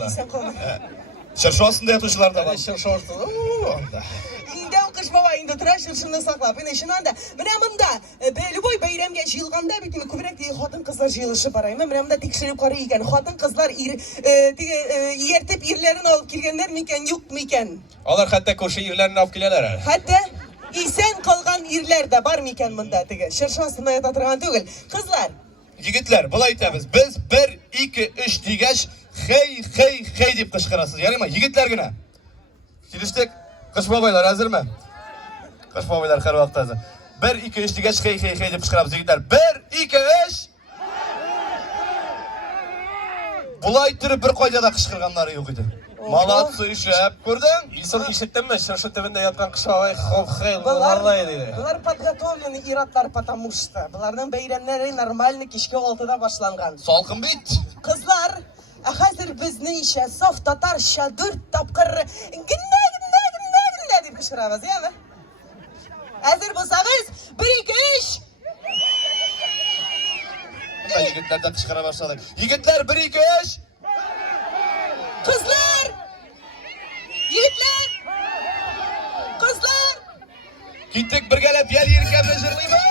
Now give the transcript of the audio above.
dağına. Şırşı aslında yatışlar da var. Şırşı ortada. İnden kış baba indi tıra şırşını saklap. Yine şundan da. Mınamında belli boy bayramga jıyılganda bitimi kübrek diye kadın kızlar jıyılışı barayım. Mınamında tekşirip karı iken. Kadın kızlar yertip irlerini alıp kelgenler miken yok miken. Onlar hatta koşu irlerini alıp geliyorlar. Hatta isen kalgan irler de var miken mında tige. Şırşı aslında yatatırgan değil. Kızlar. Yigitler, bulay aytamiz. Biz 1, 2, 3 degaç hey deb qışqirasiz. Yaraymi? Yigitlar gina. Kelishdik. Qish bobaylar hazırmi? Qish bobaylar har vaqt hazır. 1, 2, 3 degaç hey deb qışqiramiz yigitlar. 1, 2, 3. Bulay turib bir qoidada qışqirganlari yo'q edi. Malatsı işlep, gördün? İnsan işittin mi? Şırşı tepinde yatkan kış havayı hop hey vallahi dedi. Bunlar подготовлены иратlar потому что. Bunlardan beyramları normalni kişki 6'da başlangan. Salqın bit. Kızlar, hazır bizning işe saf tatarşa 4 tapqir ginna deb qışqıramiz, yani. Hazır bo'lsangiz 1 2 3 Yigitlardan qışqira boshladik. Yigitlar 1, 2, 3. Kızlar! Yigitlar! Kızlar! Ketdik birgalab yel yelkamni jırlaymiz.